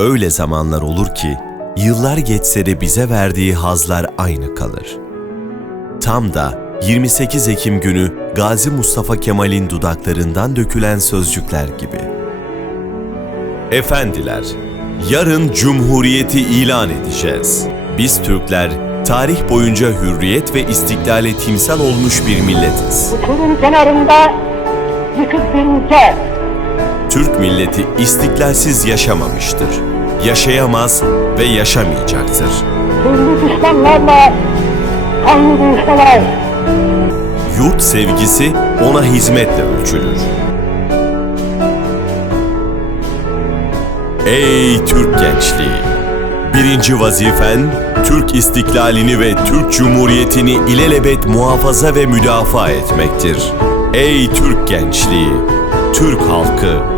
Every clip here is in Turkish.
Öyle zamanlar olur ki yıllar geçse de bize verdiği hazlar aynı kalır. Tam da 28 Ekim günü Gazi Mustafa Kemal'in dudaklarından dökülen sözcükler gibi. Efendiler, yarın Cumhuriyeti ilan edeceğiz. Biz Türkler tarih boyunca hürriyet ve istiklale timsal olmuş bir milletiz. Uçurum kenarında yıkık bir ülke. Türk milleti istiklalsiz yaşamamıştır. Yaşayamaz ve yaşamayacaktır. Türlü düşmanlarla kanlı dövüşmeler. Yurt sevgisi ona hizmetle ölçülür. Ey Türk gençliği! Birinci vazifen, Türk istiklalini ve Türk Cumhuriyeti'ni ilelebet muhafaza ve müdafaa etmektir. Ey Türk gençliği! Türk halkı!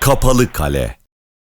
Kapalı Kale